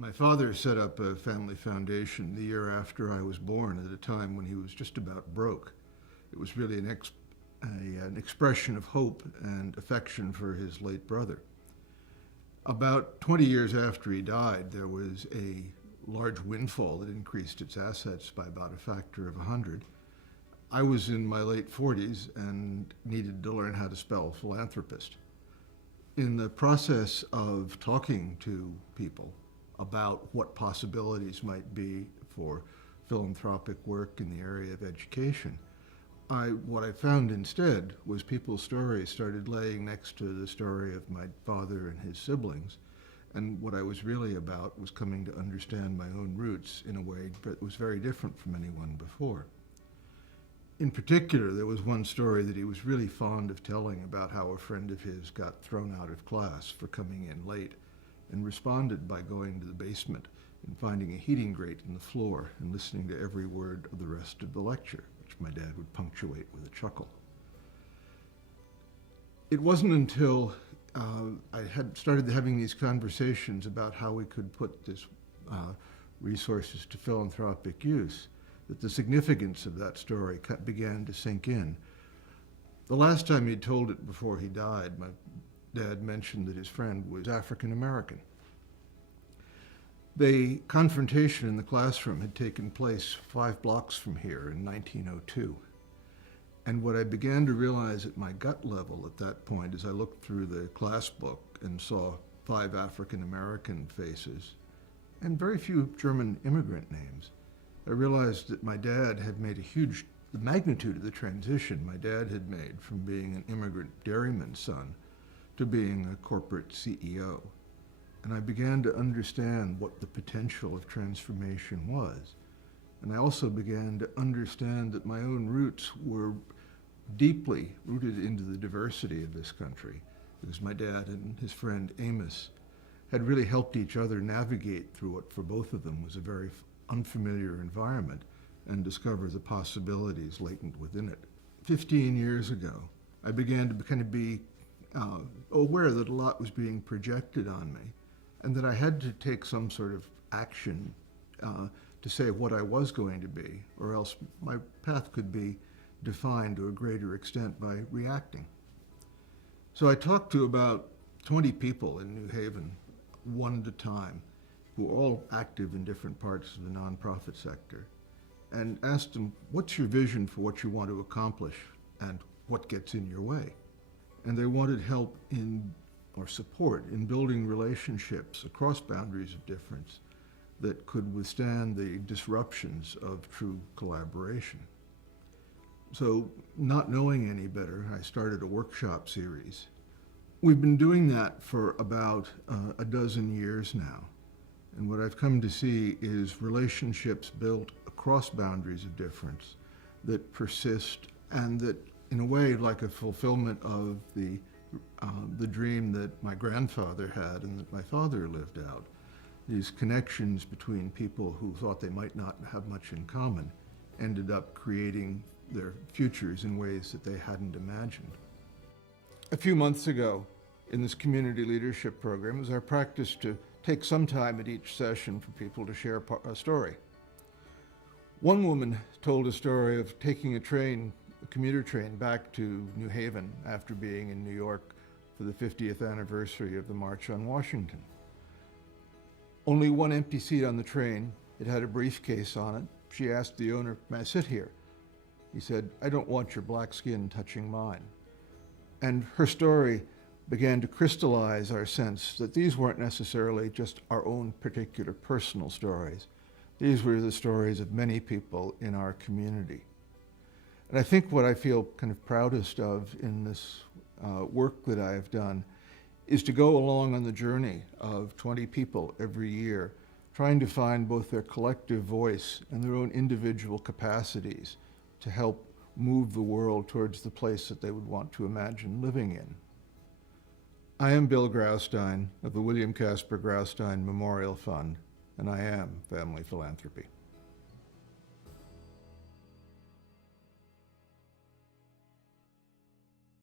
My father set up a family foundation the year after I was born, at a time when he was just about broke. It was really an expression of hope and affection for his late brother. About 20 years after he died, there was a large windfall that increased its assets by about a factor of 100. I was in my late 40s and needed to learn how to spell philanthropist. In the process of talking to people about what possibilities might be for philanthropic work in the area of education, what I found instead was people's stories started laying next to the story of my father and his siblings. And what I was really about was coming to understand my own roots in a way that was very different from anyone before. In particular, there was one story that he was really fond of telling about how a friend of his got thrown out of class for coming in late, and responded by going to the basement and finding a heating grate in the floor and listening to every word of the rest of the lecture, which my dad would punctuate with a chuckle. It wasn't until I had started having these conversations about how we could put this resources to philanthropic use that the significance of that story began to sink in. The last time he'd told it before he died, my dad mentioned that his friend was African American. The confrontation in the classroom had taken place 5 blocks from here in 1902. And what I began to realize at my gut level at that point, as I looked through the class book and saw 5 African American faces and very few German immigrant names, I realized that my dad had made the magnitude of the transition my dad had made from being an immigrant dairyman's son to being a corporate CEO. And I began to understand what the potential of transformation was. And I also began to understand that my own roots were deeply rooted into the diversity of this country, because my dad and his friend Amos had really helped each other navigate through what for both of them was a very unfamiliar environment and discover the possibilities latent within it. 15 years ago, I began to kind of be aware that a lot was being projected on me, and that I had to take some sort of action to say what I was going to be, or else my path could be defined to a greater extent by reacting. So I talked to about 20 people in New Haven, one at a time, who were all active in different parts of the nonprofit sector, and asked them, what's your vision for what you want to accomplish and what gets in your way? And they wanted help or support in building relationships across boundaries of difference that could withstand the disruptions of true collaboration. So, not knowing any better, I started a workshop series. We've been doing that for about a dozen years now. And what I've come to see is relationships built across boundaries of difference that persist, and that, in a way, like a fulfillment of the dream that my grandfather had and that my father lived out. These connections between people who thought they might not have much in common ended up creating their futures in ways that they hadn't imagined. A few months ago, in this community leadership program, it was our practice to take some time at each session for people to share a story. One woman told a story of taking a commuter train back to New Haven after being in New York for the 50th anniversary of the March on Washington. Only one empty seat on the train. It had a briefcase on it. She asked the owner, "May I sit here?" He said, "I don't want your black skin touching mine." And her story began to crystallize our sense that these weren't necessarily just our own particular personal stories. These were the stories of many people in our community. And I think what I feel kind of proudest of in this work that I have done is to go along on the journey of 20 people every year, trying to find both their collective voice and their own individual capacities to help move the world towards the place that they would want to imagine living in. I am Bill Graustein of the William Caspar Graustein Memorial Fund, and I am Family Philanthropy.